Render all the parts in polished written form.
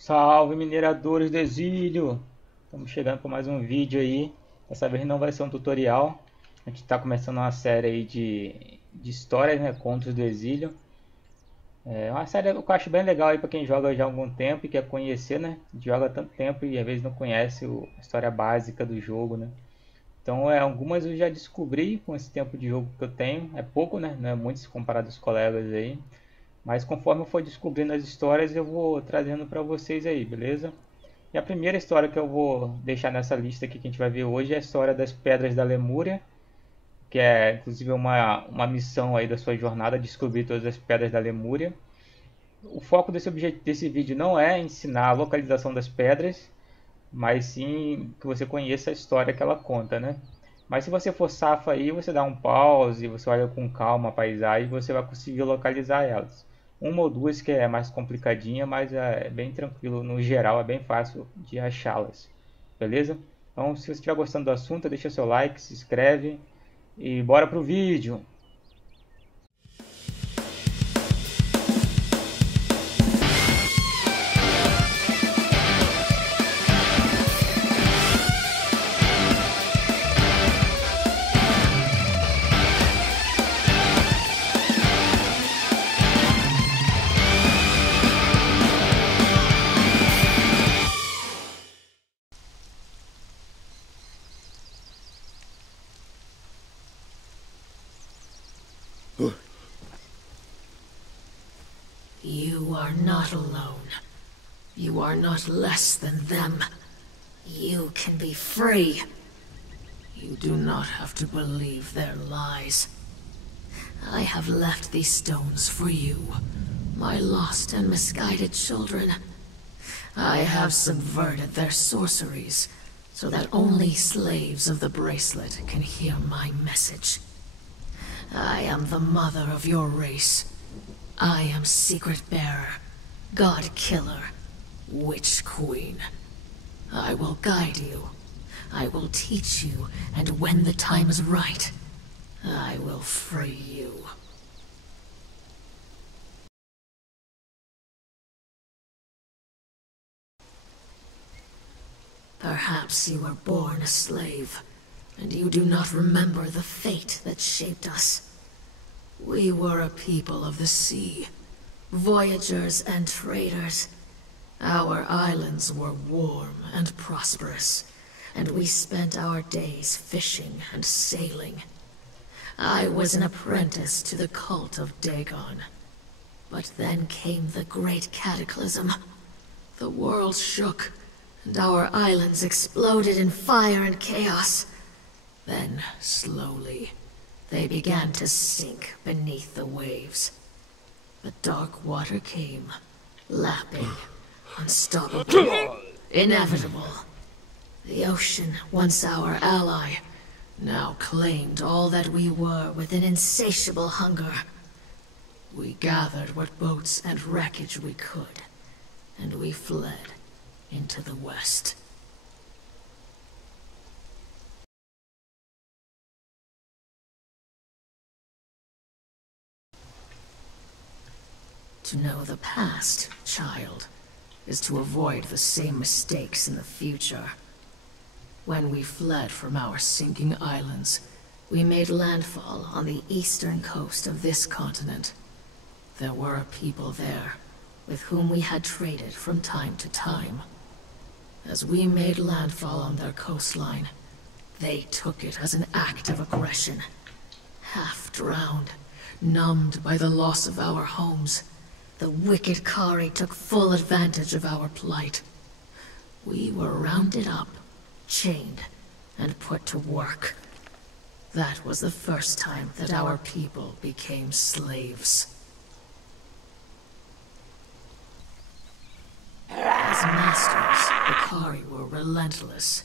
Salve, mineradores do Exílio! Estamos chegando com mais um vídeo aí. Dessa vez não vai ser um tutorial. A gente está começando uma série aí de histórias, né? Contos do Exílio. É uma série que eu acho bem legal aí para quem joga já há algum tempo e quer conhecer, né? A gente joga há tanto tempo e às vezes não conhece a história básica do jogo, né? Então, algumas eu já descobri com esse tempo de jogo que eu tenho. É pouco, né? Não é muito se comparado aos colegas aí. Mas conforme eu for descobrindo as histórias, eu vou trazendo para vocês aí, beleza? E a primeira história que eu vou deixar nessa lista aqui que a gente vai ver hoje é a história das Pedras da Lemúria, que é inclusive uma missão aí da sua jornada, descobrir todas as Pedras da Lemúria. O foco desse vídeo não é ensinar a localização das pedras, mas sim que você conheça a história que ela conta, né? Mas se você for safo aí, você dá um pause, você olha com calma a paisagem e você vai conseguir localizar elas. Uma ou duas que é mais complicadinha, mas é bem tranquilo, no geral é bem fácil de achá-las. Beleza? Então, se você estiver gostando do assunto, deixa seu like, se inscreve e bora pro vídeo! You are not alone. You are not less than them. You can be free. You do not have to believe their lies. I have left these stones for you, my lost and misguided children. I have subverted their sorceries, so that only slaves of the bracelet can hear my message. I am the mother of your race. I am Secret Bearer, God Killer, Witch Queen. I will guide you. I will teach you, and when the time is right, I will free you. Perhaps you were born a slave, and you do not remember the fate that shaped us. We were a people of the sea, voyagers and traders. Our islands were warm and prosperous, and we spent our days fishing and sailing. I was an apprentice to the cult of Dagon. But then came the great cataclysm. The world shook, and our islands exploded in fire and chaos. Then, slowly, they began to sink beneath the waves. The dark water came, lapping, unstoppable, inevitable. The ocean, once our ally, now claimed all that we were with an insatiable hunger. We gathered what boats and wreckage we could, and we fled into the west. To know the past, child, is to avoid the same mistakes in the future. When we fled from our sinking islands, we made landfall on the eastern coast of this continent. There were a people there, with whom we had traded from time to time. As we made landfall on their coastline, they took it as an act of aggression. Half drowned, numbed by the loss of our homes, the wicked Kari took full advantage of our plight. We were rounded up, chained, and put to work. That was the first time that our people became slaves. As masters, the Kari were relentless.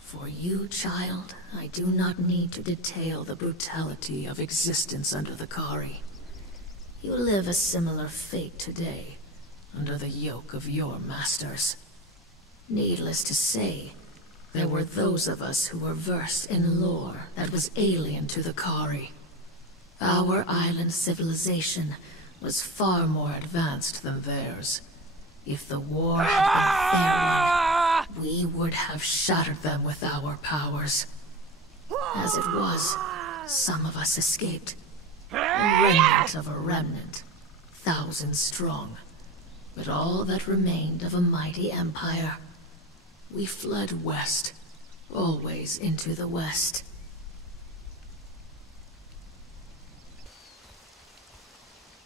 For you, child, I do not need to detail the brutality of existence under the Kari. You live a similar fate today, under the yoke of your masters. Needless to say, there were those of us who were versed in lore that was alien to the Kari. Our island civilization was far more advanced than theirs. If the war had been a fair one, we would have shattered them with our powers. As it was, some of us escaped. A remnant of a remnant, thousands strong. But all that remained of a mighty empire. We fled west, always into the west.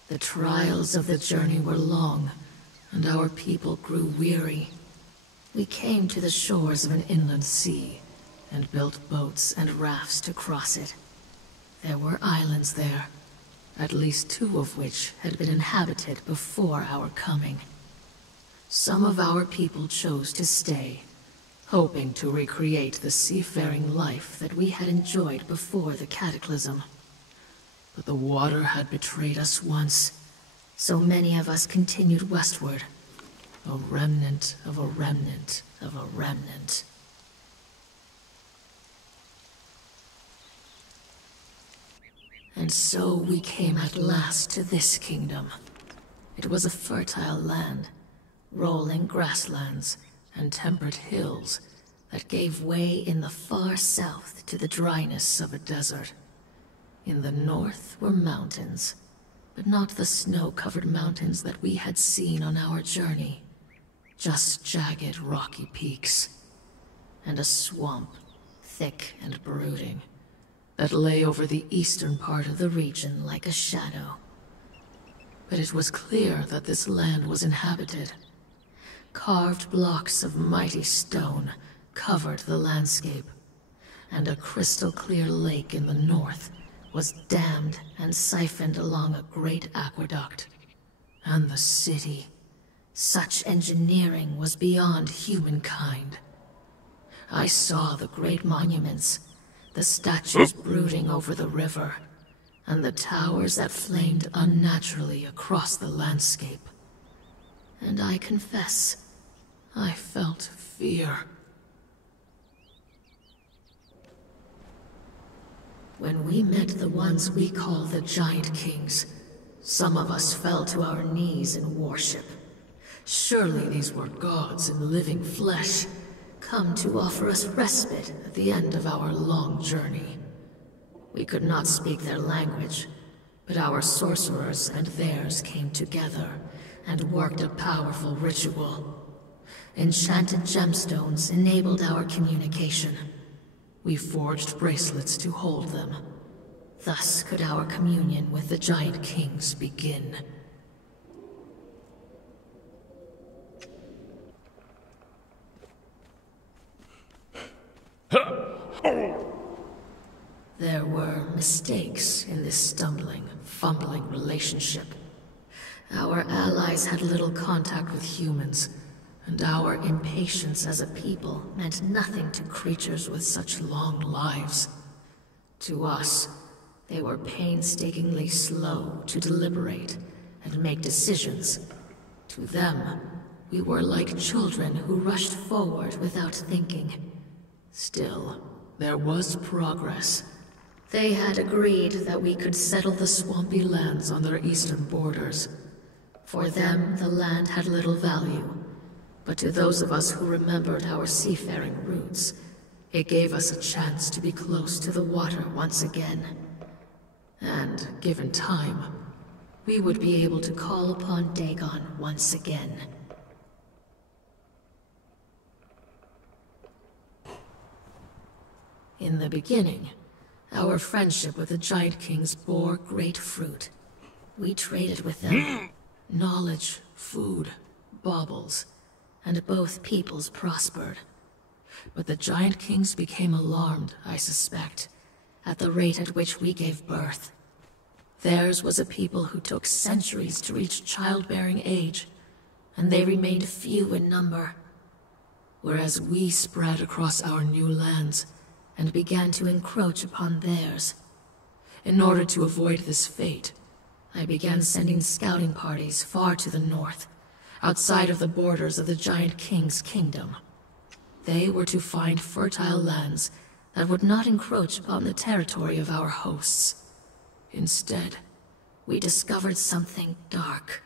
The trials of the journey were long, and our people grew weary. We came to the shores of an inland sea, and built boats and rafts to cross it. There were islands there, at least 2 of which had been inhabited before our coming. Some of our people chose to stay, hoping to recreate the seafaring life that we had enjoyed before the cataclysm. But the water had betrayed us once, so many of us continued westward. A remnant of a remnant of a remnant. And so we came at last to this kingdom. It was a fertile land, rolling grasslands and temperate hills that gave way in the far south to the dryness of a desert. In the north were mountains, but not the snow-covered mountains that we had seen on our journey. Just jagged, rocky peaks. And a swamp, thick and brooding, that lay over the eastern part of the region like a shadow. But it was clear that this land was inhabited. Carved blocks of mighty stone covered the landscape, and a crystal-clear lake in the north was dammed and siphoned along a great aqueduct. And the city. Such engineering was beyond humankind. I saw the great monuments, the statues brooding over the river, and the towers that flamed unnaturally across the landscape. And I confess, I felt fear. When we met the ones we call the Giant Kings, some of us fell to our knees in worship. Surely these were gods in living flesh, come to offer us respite at the end of our long journey. We could not speak their language, but our sorcerers and theirs came together and worked a powerful ritual. Enchanted gemstones enabled our communication. We forged bracelets to hold them. Thus could our communion with the Giant Kings begin. There were mistakes in this stumbling, fumbling relationship. Our allies had little contact with humans, and our impatience as a people meant nothing to creatures with such long lives. To us, they were painstakingly slow to deliberate and make decisions. To them, we were like children who rushed forward without thinking. Still, there was progress. They had agreed that we could settle the swampy lands on their eastern borders. For them, the land had little value. But to those of us who remembered our seafaring roots, it gave us a chance to be close to the water once again. And, given time, we would be able to call upon Dagon once again. In the beginning, our friendship with the Giant Kings bore great fruit. We traded with them knowledge, food, baubles, and both peoples prospered. But the Giant Kings became alarmed, I suspect, at the rate at which we gave birth. Theirs was a people who took centuries to reach childbearing age, and they remained few in number. Whereas we spread across our new lands, and began to encroach upon theirs. In order to avoid this fate, I began sending scouting parties far to the north, outside of the borders of the Giant King's kingdom. They were to find fertile lands that would not encroach upon the territory of our hosts. Instead, we discovered something dark.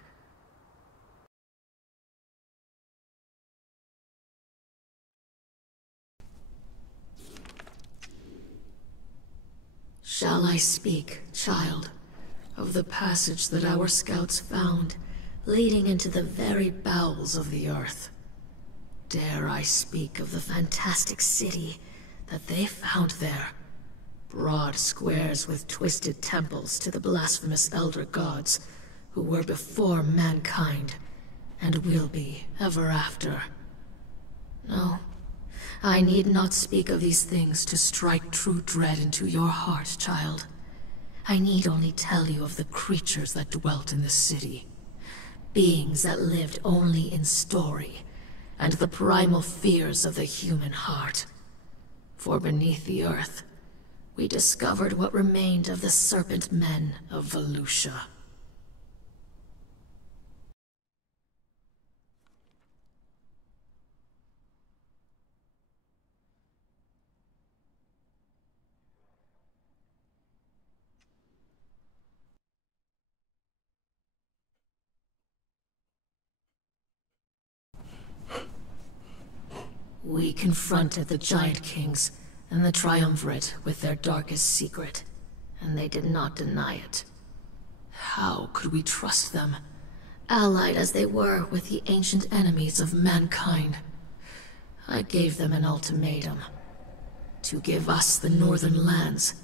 Shall I speak, child, of the passage that our scouts found, leading into the very bowels of the earth? Dare I speak of the fantastic city that they found there? Broad squares with twisted temples to the blasphemous elder gods who were before mankind and will be ever after. No, I need not speak of these things to strike true dread into your heart, child. I need only tell you of the creatures that dwelt in the city. Beings that lived only in story, and the primal fears of the human heart. For beneath the earth, we discovered what remained of the serpent men of Volusia. We confronted the Giant Kings and the Triumvirate with their darkest secret, and they did not deny it. How could we trust them, allied as they were with the ancient enemies of mankind? I gave them an ultimatum. To give us the northern lands,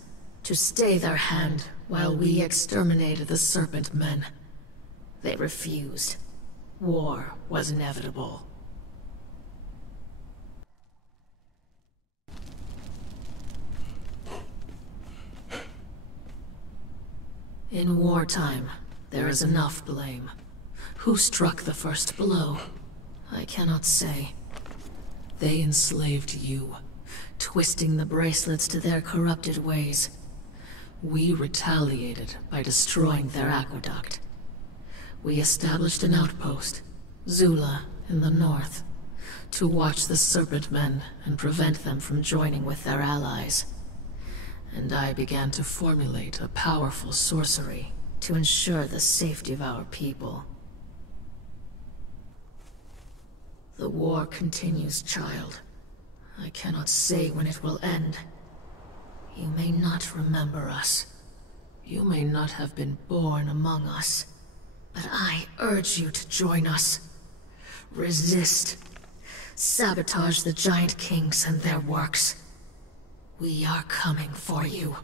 to stay their hand while we exterminated the Serpent Men. They refused. War was inevitable. In wartime, there is enough blame. Who struck the first blow? I cannot say. They enslaved you, twisting the bracelets to their corrupted ways. We retaliated by destroying their aqueduct. We established an outpost, Zula, in the north, to watch the Serpent Men and prevent them from joining with their allies. And I began to formulate a powerful sorcery to ensure the safety of our people. The war continues, child. I cannot say when it will end. You may not remember us. You may not have been born among us. But I urge you to join us. Resist. Sabotage the Giant Kings and their works. We are coming for you.